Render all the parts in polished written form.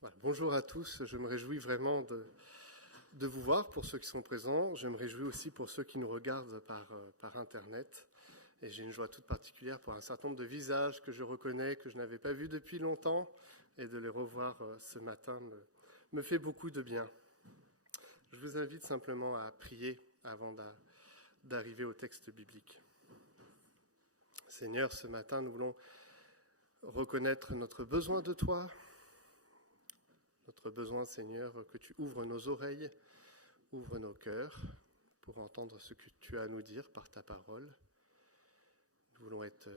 Voilà. Bonjour à tous, je me réjouis vraiment de vous voir pour ceux qui sont présents. Je me réjouis aussi pour ceux qui nous regardent par Internet. Et j'ai une joie toute particulière pour un certain nombre de visages que je reconnais, que je n'avais pas vus depuis longtemps. Et de les revoir ce matin me fait beaucoup de bien. Je vous invite simplement à prier avant d'arriver au texte biblique. Seigneur, ce matin, nous voulons reconnaître notre besoin de toi. Notre besoin, Seigneur, que tu ouvres nos oreilles, ouvres nos cœurs pour entendre ce que tu as à nous dire par ta parole. Nous voulons être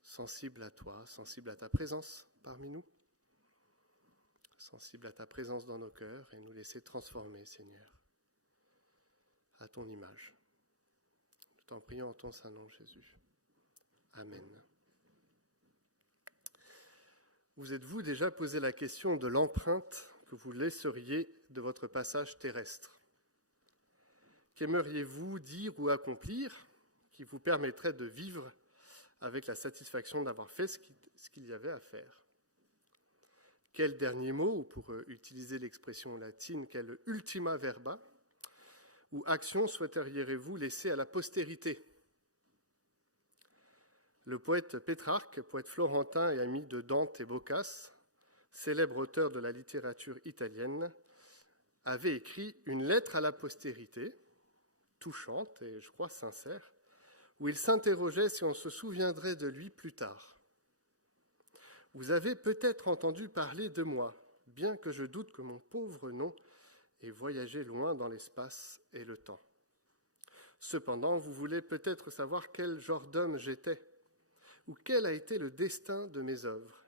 sensibles à toi, sensibles à ta présence parmi nous, sensibles à ta présence dans nos cœurs et nous laisser transformer, Seigneur, à ton image. Nous t'en prions en ton saint nom, Jésus. Amen. Vous êtes-vous déjà posé la question de l'empreinte que vous laisseriez de votre passage terrestre? Qu'aimeriez-vous dire ou accomplir qui vous permettrait de vivre avec la satisfaction d'avoir fait ce qu'il y avait à faire? Quel dernier mot, ou pour utiliser l'expression latine, quel ultima verba, ou action souhaiteriez-vous laisser à la postérité? Le poète Pétrarque, poète florentin et ami de Dante et Boccace, célèbre auteur de la littérature italienne, avait écrit une lettre à la postérité, touchante et je crois sincère, où il s'interrogeait si on se souviendrait de lui plus tard. « Vous avez peut-être entendu parler de moi, bien que je doute que mon pauvre nom ait voyagé loin dans l'espace et le temps. Cependant, vous voulez peut-être savoir quel genre d'homme j'étais, ou quel a été le destin de mes œuvres,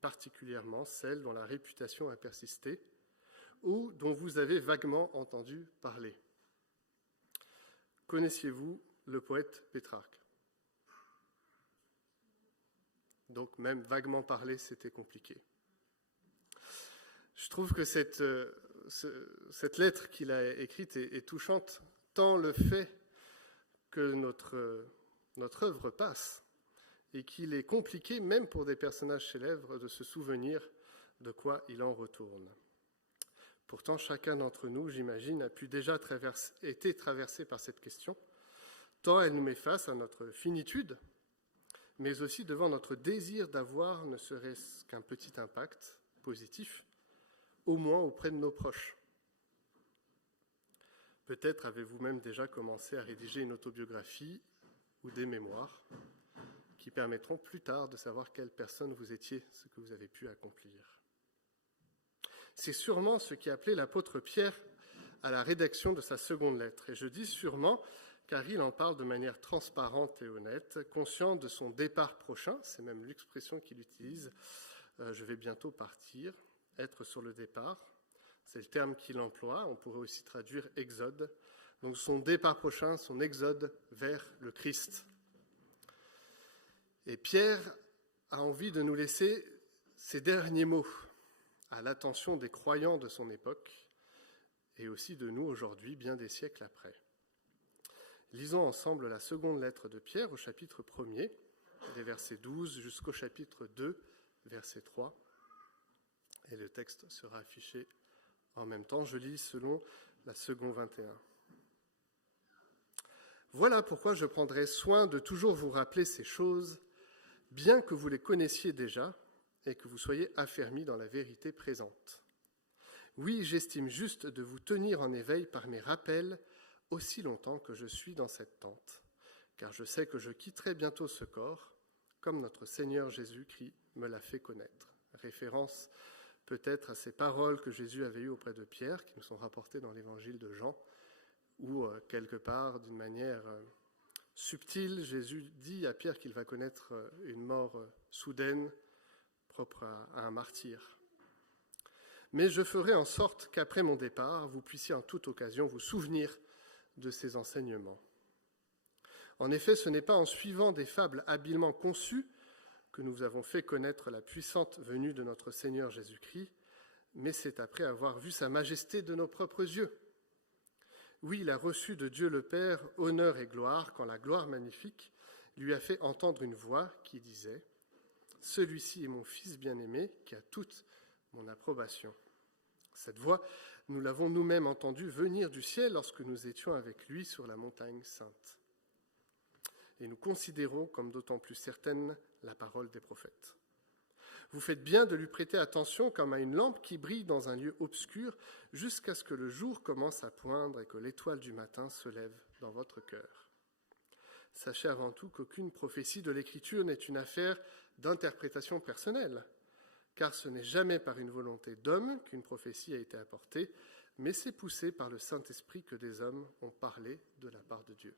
particulièrement celles dont la réputation a persisté, ou dont vous avez vaguement entendu parler. Connaissiez-vous le poète Pétrarque? Donc même vaguement parler, c'était compliqué. Je trouve que cette lettre qu'il a écrite est touchante, tant le fait que notre œuvre passe, et qu'il est compliqué, même pour des personnages célèbres, de se souvenir de quoi il en retourne. Pourtant, chacun d'entre nous, j'imagine, a pu déjà été traversé par cette question, tant elle nous met face à notre finitude, mais aussi devant notre désir d'avoir ne serait-ce qu'un petit impact positif, au moins auprès de nos proches. Peut-être avez-vous même déjà commencé à rédiger une autobiographie ou des mémoires qui permettront plus tard de savoir quelle personne vous étiez, ce que vous avez pu accomplir. C'est sûrement ce qui a appelé l'apôtre Pierre à la rédaction de sa seconde lettre. Et je dis sûrement, car il en parle de manière transparente et honnête, conscient de son départ prochain, c'est même l'expression qu'il utilise, je vais bientôt partir, être sur le départ, c'est le terme qu'il emploie, on pourrait aussi traduire exode, donc son départ prochain, son exode vers le Christ. Et Pierre a envie de nous laisser ces derniers mots à l'attention des croyants de son époque et aussi de nous aujourd'hui, bien des siècles après. Lisons ensemble la seconde lettre de Pierre au chapitre 1er, des versets 12 jusqu'au chapitre 2, verset 3. Et le texte sera affiché en même temps. Je lis selon la seconde 21. Voilà pourquoi je prendrai soin de toujours vous rappeler ces choses, bien que vous les connaissiez déjà et que vous soyez affermis dans la vérité présente. Oui, j'estime juste de vous tenir en éveil par mes rappels aussi longtemps que je suis dans cette tente, car je sais que je quitterai bientôt ce corps, comme notre Seigneur Jésus-Christ me l'a fait connaître. Référence peut-être à ces paroles que Jésus avait eues auprès de Pierre, qui nous sont rapportées dans l'évangile de Jean, où quelque part, d'une manière subtil, Jésus dit à Pierre qu'il va connaître une mort soudaine, propre à un martyr. Mais je ferai en sorte qu'après mon départ, vous puissiez en toute occasion vous souvenir de ces enseignements. En effet, ce n'est pas en suivant des fables habilement conçues que nous avons fait connaître la puissante venue de notre Seigneur Jésus-Christ, mais c'est après avoir vu sa majesté de nos propres yeux. Oui, il a reçu de Dieu le Père honneur et gloire quand la gloire magnifique lui a fait entendre une voix qui disait « Celui-ci est mon Fils bien-aimé qui a toute mon approbation. Cette voix, nous l'avons nous-mêmes entendue venir du ciel lorsque nous étions avec lui sur la montagne sainte. Et nous considérons comme d'autant plus certaine la parole des prophètes. Vous faites bien de lui prêter attention comme à une lampe qui brille dans un lieu obscur jusqu'à ce que le jour commence à poindre et que l'étoile du matin se lève dans votre cœur. Sachez avant tout qu'aucune prophétie de l'Écriture n'est une affaire d'interprétation personnelle, car ce n'est jamais par une volonté d'homme qu'une prophétie a été apportée, mais c'est poussé par le Saint-Esprit que des hommes ont parlé de la part de Dieu.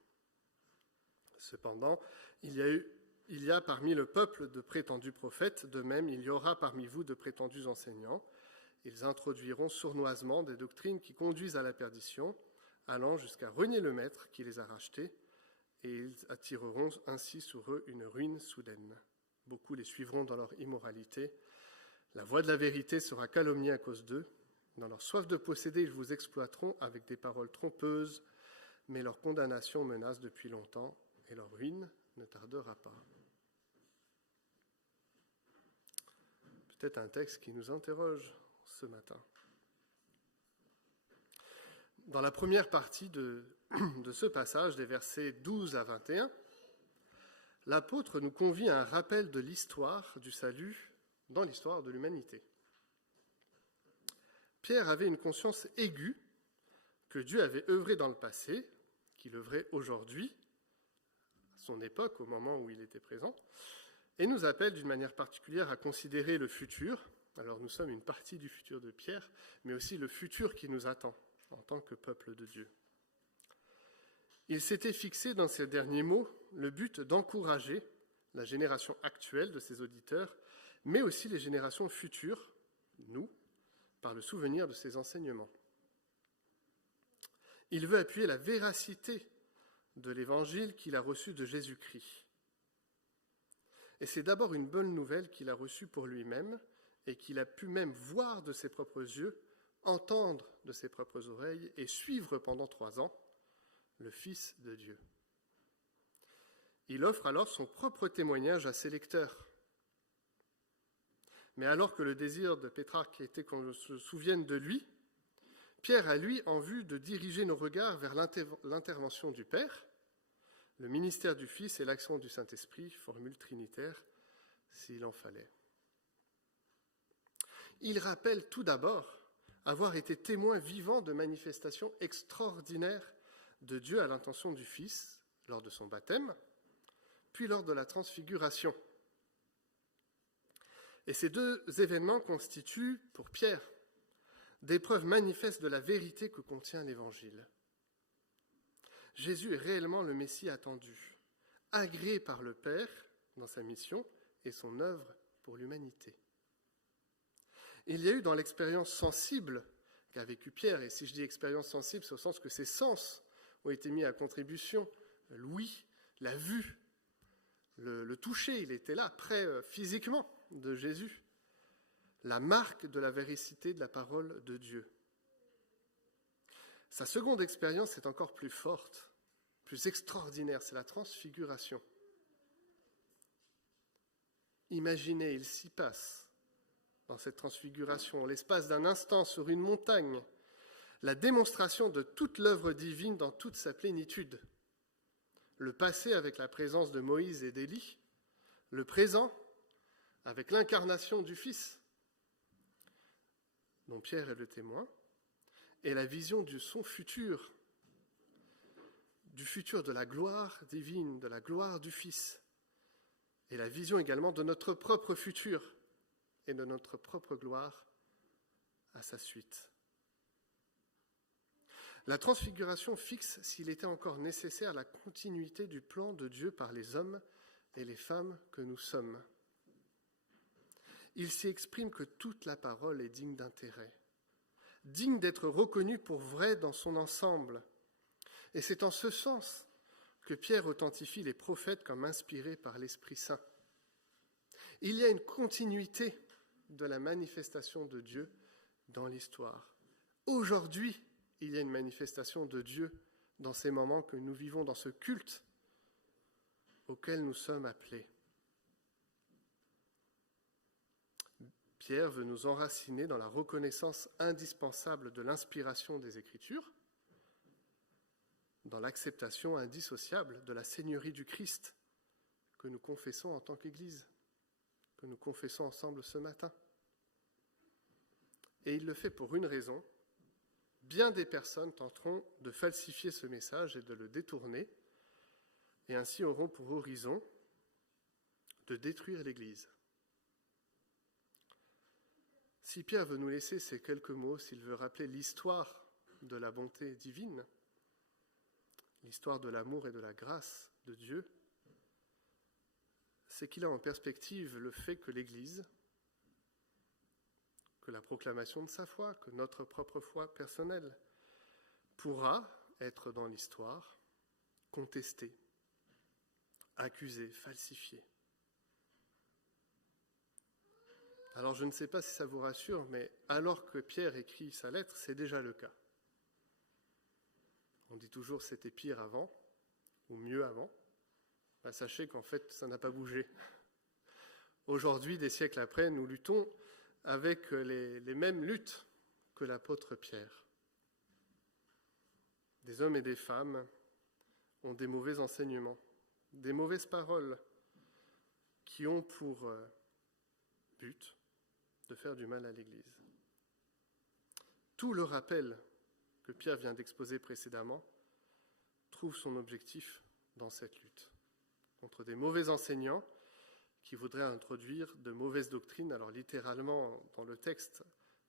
Cependant, il y a parmi le peuple de prétendus prophètes, de même il y aura parmi vous de prétendus enseignants. Ils introduiront sournoisement des doctrines qui conduisent à la perdition, allant jusqu'à renier le Maître qui les a rachetés, et ils attireront ainsi sur eux une ruine soudaine. Beaucoup les suivront dans leur immoralité. La voix de la vérité sera calomniée à cause d'eux. Dans leur soif de posséder, ils vous exploiteront avec des paroles trompeuses, mais leur condamnation menace depuis longtemps, et leur ruine ne tardera pas. Peut-être un texte qui nous interroge ce matin. Dans la première partie de ce passage, des versets 12 à 21, l'apôtre nous convie à un rappel de l'histoire du salut dans l'histoire de l'humanité. Pierre avait une conscience aiguë que Dieu avait œuvré dans le passé, qu'il œuvrait aujourd'hui, à son époque, au moment où il était présent, et nous appelle d'une manière particulière à considérer le futur. Alors nous sommes une partie du futur de Pierre, mais aussi le futur qui nous attend en tant que peuple de Dieu. Il s'était fixé dans ces derniers mots le but d'encourager la génération actuelle de ses auditeurs, mais aussi les générations futures, nous, par le souvenir de ses enseignements. Il veut appuyer la véracité de l'évangile qu'il a reçu de Jésus-Christ. Et c'est d'abord une bonne nouvelle qu'il a reçue pour lui-même et qu'il a pu même voir de ses propres yeux, entendre de ses propres oreilles et suivre pendant 3 ans le Fils de Dieu. Il offre alors son propre témoignage à ses lecteurs. Mais alors que le désir de Pétrarque était qu'on se souvienne de lui, Pierre a lui en vue de diriger nos regards vers l'intervention du Père, le ministère du Fils et l'action du Saint-Esprit, formule trinitaire, s'il en fallait. Il rappelle tout d'abord avoir été témoin vivant de manifestations extraordinaires de Dieu à l'intention du Fils lors de son baptême, puis lors de la transfiguration. Et ces 2 événements constituent, pour Pierre, des preuves manifestes de la vérité que contient l'Évangile. Jésus est réellement le Messie attendu, agréé par le Père dans sa mission et son œuvre pour l'humanité. Il y a eu dans l'expérience sensible qu'a vécue Pierre, et si je dis expérience sensible, c'est au sens que ses sens ont été mis à contribution, l'ouïe, la vue, le toucher, il était là, près physiquement de Jésus, la marque de la véracité de la parole de Dieu. Sa seconde expérience est encore plus forte, plus extraordinaire, c'est la transfiguration. Imaginez, il s'y passe, dans cette transfiguration, en l'espace d'un instant sur une montagne, la démonstration de toute l'œuvre divine dans toute sa plénitude. Le passé avec la présence de Moïse et d'Élie, le présent avec l'incarnation du Fils, dont Pierre est le témoin, et la vision de son futur, du futur de la gloire divine, de la gloire du Fils, et la vision également de notre propre futur et de notre propre gloire à sa suite. La transfiguration fixe, s'il était encore nécessaire, la continuité du plan de Dieu par les hommes et les femmes que nous sommes. Il s'y exprime que toute la parole est digne d'intérêt, digne d'être reconnue pour vraie dans son ensemble. Et c'est en ce sens que Pierre authentifie les prophètes comme inspirés par l'Esprit Saint. Il y a une continuité de la manifestation de Dieu dans l'histoire. Aujourd'hui, il y a une manifestation de Dieu dans ces moments que nous vivons, dans ce culte auquel nous sommes appelés. Pierre veut nous enraciner dans la reconnaissance indispensable de l'inspiration des Écritures, dans l'acceptation indissociable de la Seigneurie du Christ que nous confessons en tant qu'Église, que nous confessons ensemble ce matin. Et il le fait pour une raison. Bien des personnes tenteront de falsifier ce message et de le détourner, et ainsi auront pour horizon de détruire l'Église. Si Pierre veut nous laisser ces quelques mots, s'il veut rappeler l'histoire de la bonté divine, l'histoire de l'amour et de la grâce de Dieu, c'est qu'il a en perspective le fait que l'Église, que la proclamation de sa foi, que notre propre foi personnelle pourra être dans l'histoire contestée, accusée, falsifiée. Alors je ne sais pas si ça vous rassure, mais alors que Pierre écrit sa lettre, c'est déjà le cas. On dit toujours c'était pire avant, ou mieux avant. Ben, sachez qu'en fait, ça n'a pas bougé. Aujourd'hui, des siècles après, nous luttons avec les mêmes luttes que l'apôtre Pierre. Des hommes et des femmes ont des mauvais enseignements, des mauvaises paroles qui ont pour but de faire du mal à l'Église. Tout le rappel que Pierre vient d'exposer précédemment trouve son objectif dans cette lutte contre des mauvais enseignants qui voudraient introduire de mauvaises doctrines. Alors littéralement, dans le texte,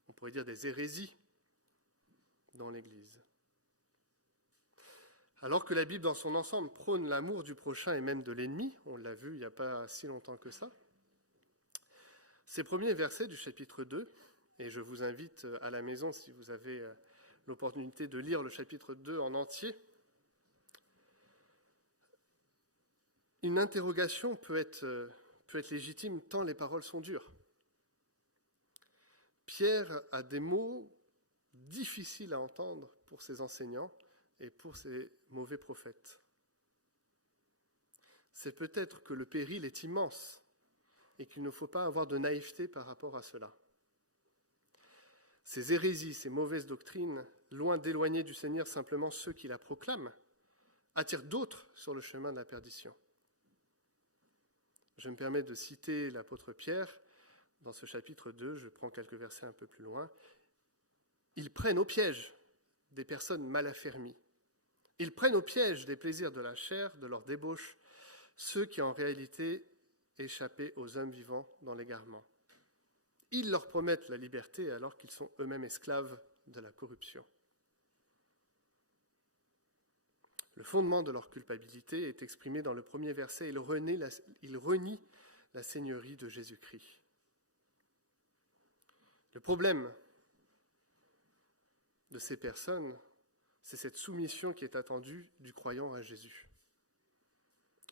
on pourrait dire des hérésies dans l'Église. Alors que la Bible dans son ensemble prône l'amour du prochain et même de l'ennemi, on l'a vu il n'y a pas si longtemps que ça, ces premiers versets du chapitre 2, et je vous invite à la maison si vous avez l'opportunité de lire le chapitre 2 en entier, une interrogation peut être légitime tant les paroles sont dures. Pierre a des mots difficiles à entendre pour ses enseignants et pour ses mauvais prophètes. C'est peut-être que le péril est immense et qu'il ne faut pas avoir de naïveté par rapport à cela. Ces hérésies, ces mauvaises doctrines, loin d'éloigner du Seigneur simplement ceux qui la proclament, attirent d'autres sur le chemin de la perdition. Je me permets de citer l'apôtre Pierre dans ce chapitre 2, je prends quelques versets un peu plus loin. Ils prennent au piège des personnes mal affermies. Ils prennent au piège des plaisirs de la chair, de leur débauche, ceux qui en réalité échappaient aux hommes vivants dans l'égarement. Ils leur promettent la liberté alors qu'ils sont eux-mêmes esclaves de la corruption. Le fondement de leur culpabilité est exprimé dans le premier verset. Ils renient la seigneurie de Jésus-Christ. Le problème de ces personnes, c'est cette soumission qui est attendue du croyant à Jésus.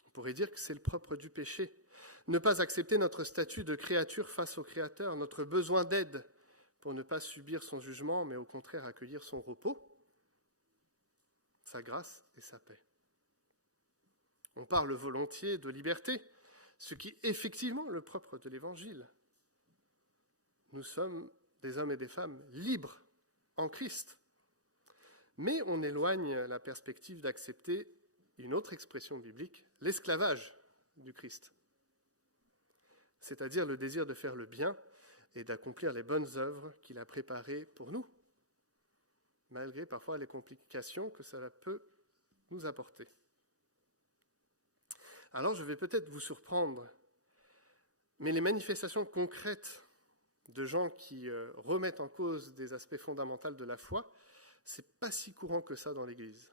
On pourrait dire que c'est le propre du péché. Ne pas accepter notre statut de créature face au Créateur, notre besoin d'aide pour ne pas subir son jugement, mais au contraire accueillir son repos, sa grâce et sa paix. On parle volontiers de liberté, ce qui est effectivement le propre de l'Évangile. Nous sommes des hommes et des femmes libres en Christ. Mais on éloigne la perspective d'accepter une autre expression biblique, l'esclavage du Christ. C'est-à-dire le désir de faire le bien et d'accomplir les bonnes œuvres qu'il a préparées pour nous, malgré parfois les complications que cela peut nous apporter. Alors je vais peut-être vous surprendre, mais les manifestations concrètes de gens qui remettent en cause des aspects fondamentaux de la foi, c'est pas si courant que ça dans l'Église.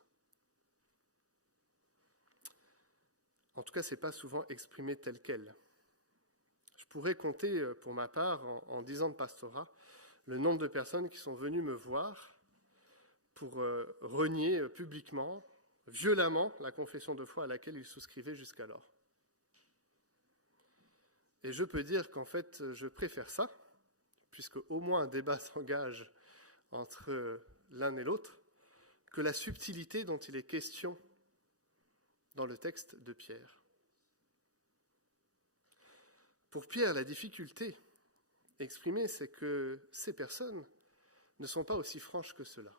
En tout cas, c'est pas souvent exprimé tel quel. Je pourrais compter, pour ma part, en 10 ans de pastorat, le nombre de personnes qui sont venues me voir pour renier publiquement, violemment, la confession de foi à laquelle ils souscrivaient jusqu'alors. Et je peux dire qu'en fait, je préfère ça, puisque au moins un débat s'engage entre l'un et l'autre, que la subtilité dont il est question dans le texte de Pierre. Pour Pierre, la difficulté exprimer, c'est que ces personnes ne sont pas aussi franches que cela.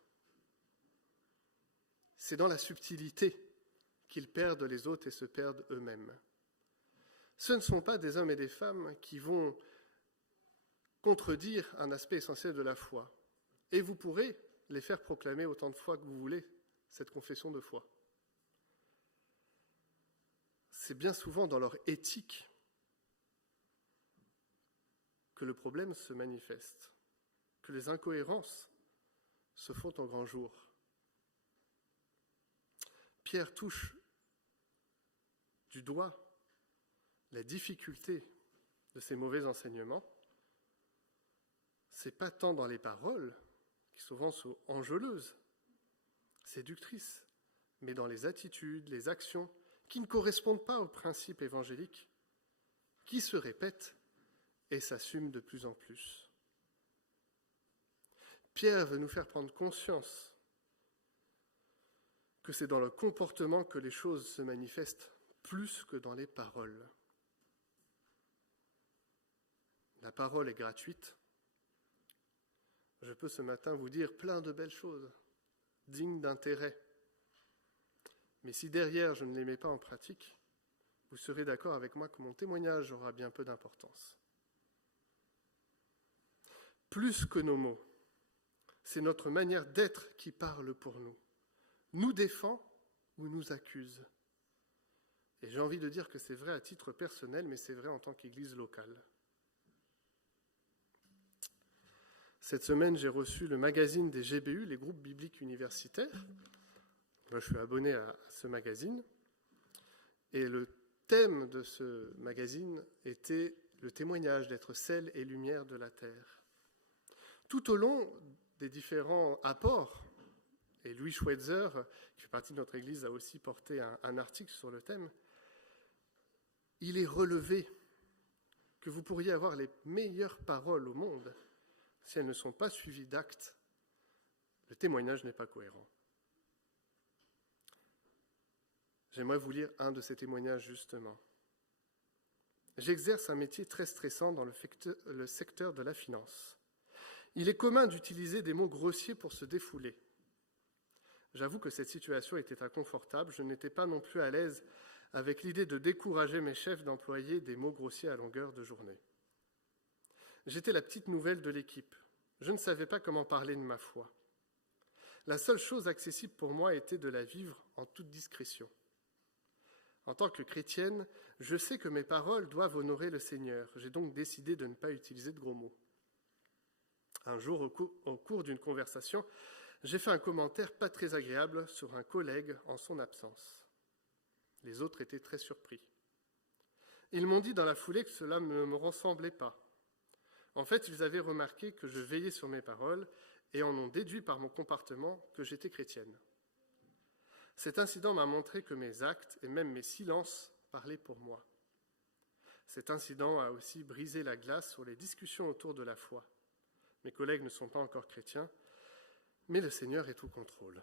C'est dans la subtilité qu'ils perdent les autres et se perdent eux-mêmes. Ce ne sont pas des hommes et des femmes qui vont contredire un aspect essentiel de la foi. Et vous pourrez les faire proclamer autant de fois que vous voulez cette confession de foi. C'est bien souvent dans leur éthique que le problème se manifeste, que les incohérences se font en grand jour. Pierre touche du doigt la difficulté de ces mauvais enseignements. Ce n'est pas tant dans les paroles, qui souvent sont enjôleuses, séductrices, mais dans les attitudes, les actions, qui ne correspondent pas aux principes évangéliques, qui se répètent et s'assument de plus en plus. Pierre veut nous faire prendre conscience que c'est dans le comportement que les choses se manifestent plus que dans les paroles. La parole est gratuite. Je peux ce matin vous dire plein de belles choses, dignes d'intérêt. Mais si derrière je ne les mets pas en pratique, vous serez d'accord avec moi que mon témoignage aura bien peu d'importance. Plus que nos mots, c'est notre manière d'être qui parle pour nous. Nous défend ou nous accuse. Et j'ai envie de dire que c'est vrai à titre personnel, mais c'est vrai en tant qu'Église locale. Cette semaine, j'ai reçu le magazine des GBU, les groupes bibliques universitaires. Moi, je suis abonné à ce magazine. Et le thème de ce magazine était le témoignage d'être sel et lumière de la terre. Tout au long des différents apports, et Louis Schweitzer, qui fait partie de notre Église, a aussi porté un article sur le thème, il est relevé que vous pourriez avoir les meilleures paroles au monde. Si elles ne sont pas suivies d'actes, le témoignage n'est pas cohérent. J'aimerais vous lire un de ces témoignages, justement. J'exerce un métier très stressant dans le secteur de la finance. Il est commun d'utiliser des mots grossiers pour se défouler. J'avoue que cette situation était inconfortable. Je n'étais pas non plus à l'aise avec l'idée de décourager mes chefs d'employer des mots grossiers à longueur de journée. J'étais la petite nouvelle de l'équipe. Je ne savais pas comment parler de ma foi. La seule chose accessible pour moi était de la vivre en toute discrétion. En tant que chrétienne, je sais que mes paroles doivent honorer le Seigneur. J'ai donc décidé de ne pas utiliser de gros mots. Un jour, au cours d'une conversation, j'ai fait un commentaire pas très agréable sur un collègue en son absence. Les autres étaient très surpris. Ils m'ont dit dans la foulée que cela ne me ressemblait pas. En fait, ils avaient remarqué que je veillais sur mes paroles et en ont déduit par mon comportement que j'étais chrétienne. Cet incident m'a montré que mes actes et même mes silences parlaient pour moi. Cet incident a aussi brisé la glace sur les discussions autour de la foi. Mes collègues ne sont pas encore chrétiens, mais le Seigneur est au contrôle.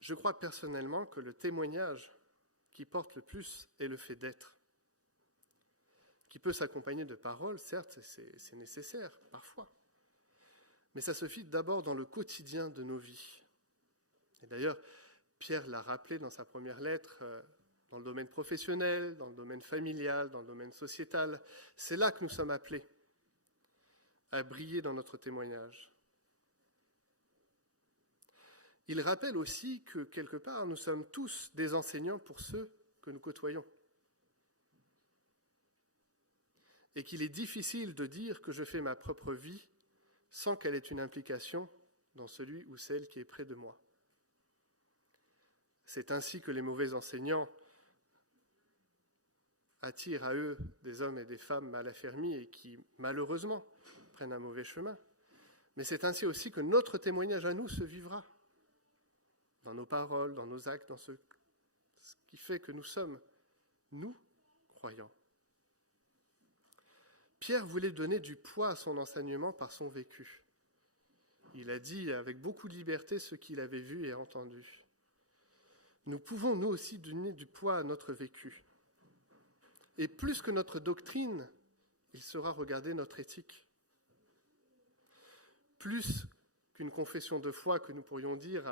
Je crois personnellement que le témoignage qui porte le plus est le fait d'être, qui peut s'accompagner de paroles, certes, c'est nécessaire parfois, mais ça se fait d'abord dans le quotidien de nos vies. Et d'ailleurs, Pierre l'a rappelé dans sa première lettre, dans le domaine professionnel, dans le domaine familial, dans le domaine sociétal, c'est là que nous sommes appelés à briller dans notre témoignage. Il rappelle aussi que, quelque part, nous sommes tous des enseignants pour ceux que nous côtoyons. Et qu'il est difficile de dire que je fais ma propre vie sans qu'elle ait une implication dans celui ou celle qui est près de moi. C'est ainsi que les mauvais enseignants attirent à eux des hommes et des femmes mal affermis et qui, malheureusement, prennent un mauvais chemin. Mais c'est ainsi aussi que notre témoignage à nous se vivra. Dans nos paroles, dans nos actes, dans ce qui fait que nous sommes, nous, croyants. Pierre voulait donner du poids à son enseignement par son vécu. Il a dit avec beaucoup de liberté ce qu'il avait vu et entendu. nous pouvons nous aussi donner du poids à notre vécu. Et plus que notre doctrine, il sera regardé notre éthique. Plus qu'une confession de foi que nous pourrions dire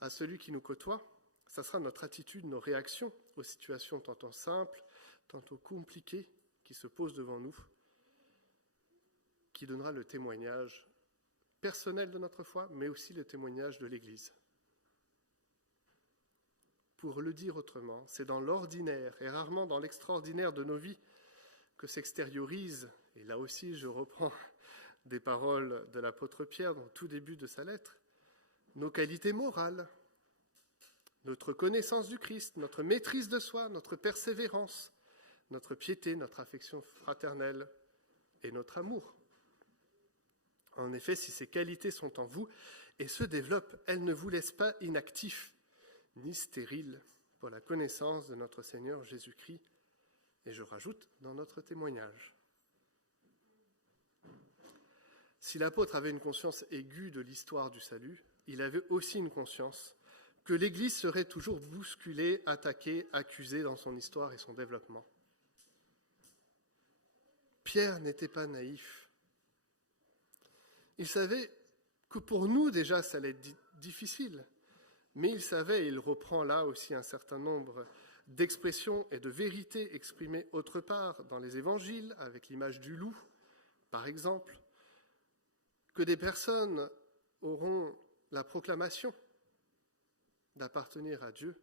à celui qui nous côtoie, ça sera notre attitude, nos réactions aux situations tantôt simples, tantôt compliquées qui se posent devant nous, qui donnera le témoignage personnel de notre foi, mais aussi le témoignage de l'Église. Pour le dire autrement, c'est dans l'ordinaire et rarement dans l'extraordinaire de nos vies que s'extériorise, et là aussi je reprends des paroles de l'apôtre Pierre dans le tout début de sa lettre, nos qualités morales, notre connaissance du Christ, notre maîtrise de soi, notre persévérance, notre piété, notre affection fraternelle et notre amour. En effet, si ces qualités sont en vous et se développent, elles ne vous laissent pas inactifs ni stériles pour la connaissance de notre Seigneur Jésus-Christ, et je rajoute, dans notre témoignage. Si l'apôtre avait une conscience aiguë de l'histoire du salut, il avait aussi une conscience que l'Église serait toujours bousculée, attaquée, accusée dans son histoire et son développement. Pierre n'était pas naïf. Il savait que pour nous déjà ça allait être difficile, mais il savait, et il reprend là aussi un certain nombre d'expressions et de vérités exprimées autre part dans les évangiles, avec l'image du loup, par exemple, que des personnes auront la proclamation d'appartenir à Dieu,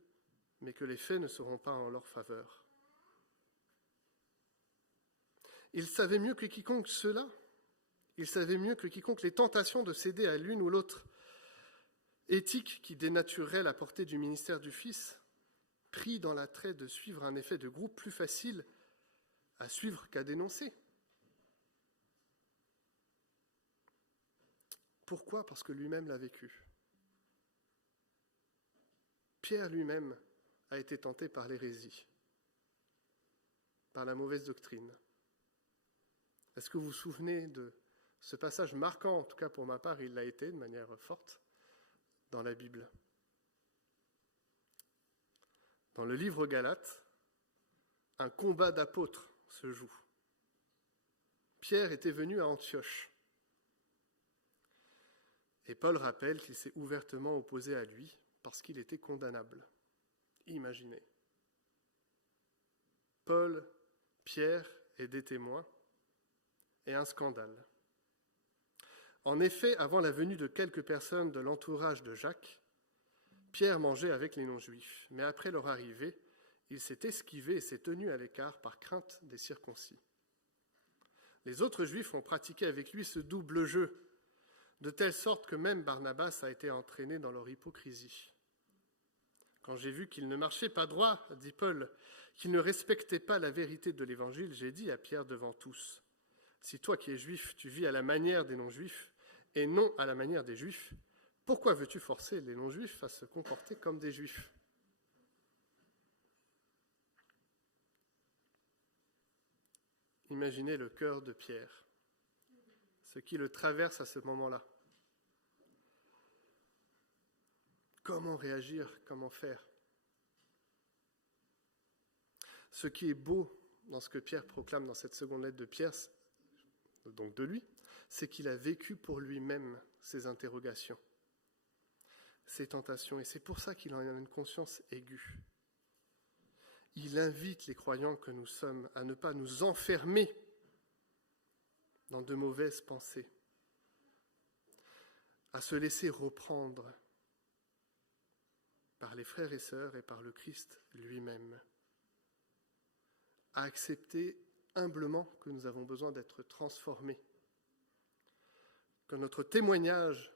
mais que les faits ne seront pas en leur faveur. Il savait mieux que quiconque cela, il savait mieux que quiconque les tentations de céder à l'une ou l'autre éthique qui dénaturerait la portée du ministère du Fils, pris dans l'attrait de suivre un effet de groupe plus facile à suivre qu'à dénoncer. Pourquoi ? Parce que lui-même l'a vécu. Pierre lui-même a été tenté par l'hérésie, par la mauvaise doctrine. Est-ce que vous vous souvenez de ce passage marquant, en tout cas pour ma part, il l'a été de manière forte, dans la Bible. Dans le livre Galates, un combat d'apôtres se joue. Pierre était venu à Antioche. Et Paul rappelle qu'il s'est ouvertement opposé à lui parce qu'il était condamnable. Imaginez. Paul, Pierre et des témoins, et un scandale. En effet, avant la venue de quelques personnes de l'entourage de Jacques, Pierre mangeait avec les non-juifs, mais après leur arrivée, il s'est esquivé et s'est tenu à l'écart par crainte des circoncis. Les autres juifs ont pratiqué avec lui ce double jeu, de telle sorte que même Barnabas a été entraîné dans leur hypocrisie. Quand j'ai vu qu'il ne marchait pas droit, dit Paul, qu'il ne respectait pas la vérité de l'Évangile, j'ai dit à Pierre devant tous, « Si toi qui es juif, tu vis à la manière des non-juifs et non à la manière des juifs, pourquoi veux-tu forcer les non-juifs à se comporter comme des juifs ?» Imaginez le cœur de Pierre, ce qui le traverse à ce moment-là. Comment réagir, comment faire ? Ce qui est beau dans ce que Pierre proclame dans cette seconde lettre de Pierre, donc de lui, c'est qu'il a vécu pour lui-même ces interrogations, ces tentations, et c'est pour ça qu'il en a une conscience aiguë. Il invite les croyants que nous sommes à ne pas nous enfermer dans de mauvaises pensées, à se laisser reprendre par les frères et sœurs et par le Christ lui-même, à accepter humblement que nous avons besoin d'être transformés, que notre témoignage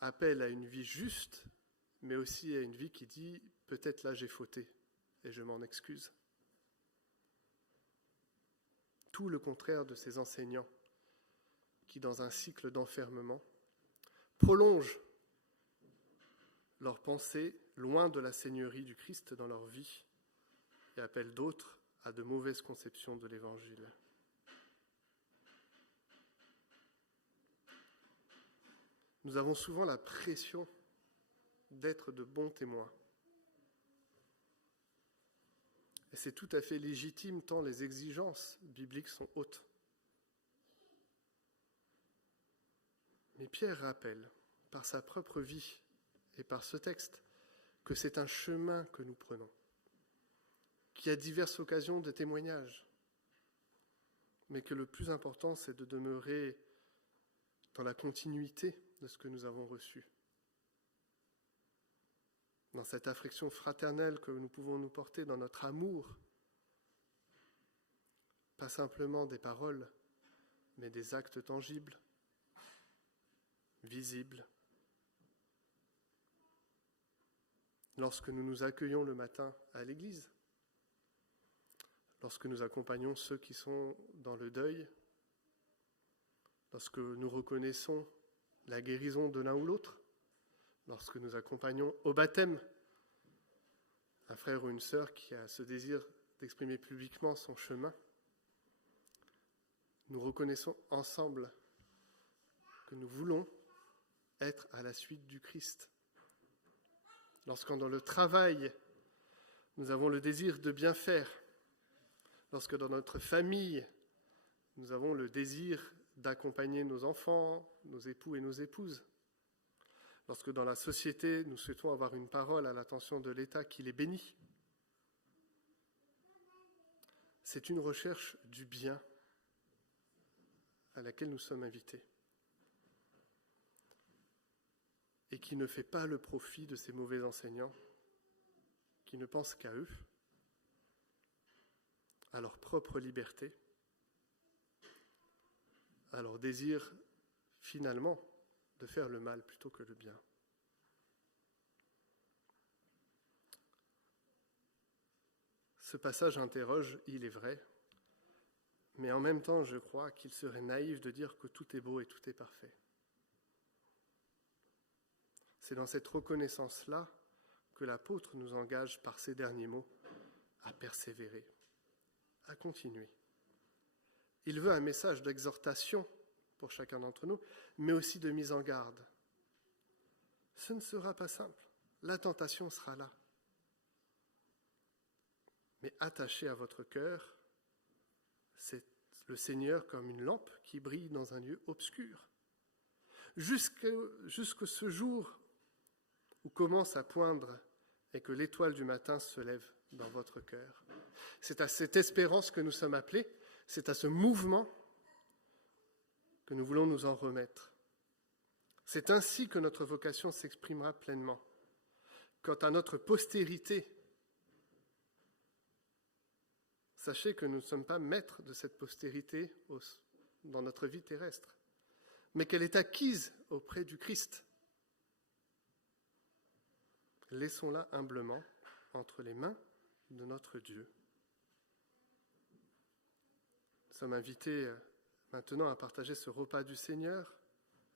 appelle à une vie juste, mais aussi à une vie qui dit « peut-être là j'ai fauté et je m'en excuse ». Tout le contraire de ces enseignants qui, dans un cycle d'enfermement, prolongent leur pensée loin de la seigneurie du Christ dans leur vie et appellent d'autres à de mauvaises conceptions de l'Évangile. Nous avons souvent la pression d'être de bons témoins, Et c'est tout à fait légitime tant les exigences bibliques sont hautes. Mais Pierre rappelle, par sa propre vie et par ce texte, que c'est un chemin que nous prenons, qu'il y a diverses occasions de témoignage, mais que le plus important, c'est de demeurer dans la continuité de ce que nous avons reçu, dans cette affection fraternelle que nous pouvons nous porter, dans notre amour, pas simplement des paroles, mais des actes tangibles, visibles. Lorsque nous nous accueillons le matin à l'église, lorsque nous accompagnons ceux qui sont dans le deuil, lorsque nous reconnaissons la guérison de l'un ou l'autre, lorsque nous accompagnons au baptême un frère ou une sœur qui a ce désir d'exprimer publiquement son chemin, nous reconnaissons ensemble que nous voulons être à la suite du Christ. Lorsque dans le travail, nous avons le désir de bien faire, lorsque dans notre famille, nous avons le désir d'accompagner nos enfants, nos époux et nos épouses, lorsque dans la société, nous souhaitons avoir une parole à l'attention de l'État qui les bénit, c'est une recherche du bien à laquelle nous sommes invités et qui ne fait pas le profit de ces mauvais enseignants qui ne pensent qu'à eux, à leur propre liberté, à leur désir finalement de faire le mal plutôt que le bien. Ce passage interroge, il est vrai, mais en même temps je crois qu'il serait naïf de dire que tout est beau et tout est parfait. C'est dans cette reconnaissance-là que l'apôtre nous engage par ces derniers mots à persévérer, à continuer. Il veut un message d'exhortation pour chacun d'entre nous, mais aussi de mise en garde. Ce ne sera pas simple, la tentation sera là. Mais attaché à votre cœur, c'est le Seigneur comme une lampe qui brille dans un lieu obscur. Jusque ce jour où commence à poindre et que l'étoile du matin se lève dans votre cœur. C'est à cette espérance que nous sommes appelés, c'est à ce mouvement que nous voulons nous en remettre. C'est ainsi que notre vocation s'exprimera pleinement. Quant à notre postérité, sachez que nous ne sommes pas maîtres de cette postérité dans notre vie terrestre, mais qu'elle est acquise auprès du Christ. Laissons-la humblement entre les mains de notre Dieu. Nous sommes invités maintenant à partager ce repas du Seigneur,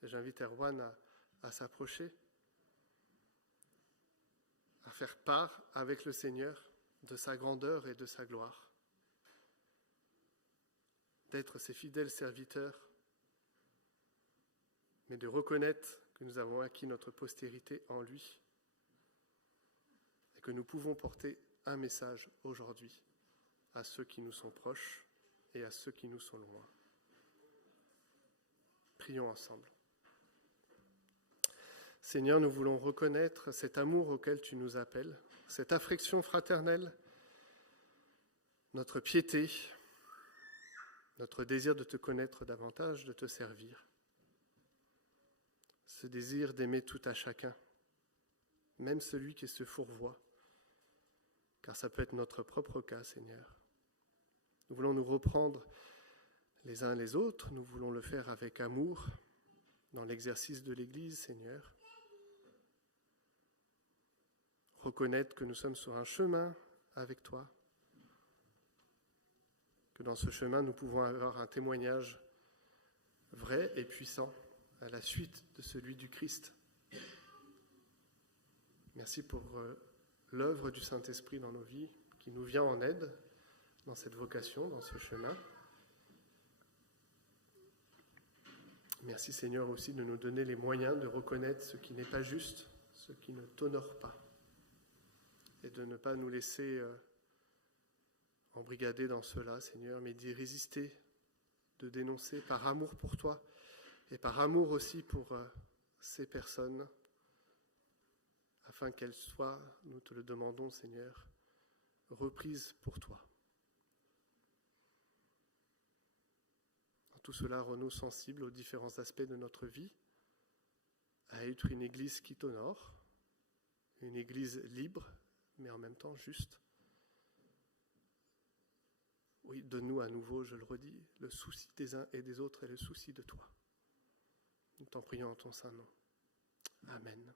et j'invite Erwan à s'approcher, à faire part avec le Seigneur de sa grandeur et de sa gloire, d'être ses fidèles serviteurs, mais de reconnaître que nous avons acquis notre postérité en lui, et que nous pouvons porter un message aujourd'hui à ceux qui nous sont proches et à ceux qui nous sont loin. Prions ensemble. Seigneur, nous voulons reconnaître cet amour auquel tu nous appelles, cette affection fraternelle, notre piété, notre désir de te connaître davantage, de te servir. Ce désir d'aimer tout à chacun, même celui qui se fourvoie, car ça peut être notre propre cas, Seigneur. Nous voulons nous reprendre les uns les autres, nous voulons le faire avec amour dans l'exercice de l'Église, Seigneur. Reconnaître que nous sommes sur un chemin avec toi, que dans ce chemin nous pouvons avoir un témoignage vrai et puissant à la suite de celui du Christ. Merci pour l'œuvre du Saint-Esprit dans nos vies, qui nous vient en aide dans cette vocation, dans ce chemin. Merci Seigneur aussi de nous donner les moyens de reconnaître ce qui n'est pas juste, ce qui ne t'honore pas, et de ne pas nous laisser embrigadés dans cela, Seigneur, mais d'y résister, de dénoncer par amour pour toi et par amour aussi pour ces personnes, afin qu'elles soient, nous te le demandons, Seigneur, reprises pour toi. En tout cela, rends-nous sensibles aux différents aspects de notre vie, à être une Église qui t'honore, une Église libre, mais en même temps juste. Oui, donne-nous à nouveau, je le redis, le souci des uns et des autres et le souci de toi. Nous t'en prions en ton saint nom. Amen.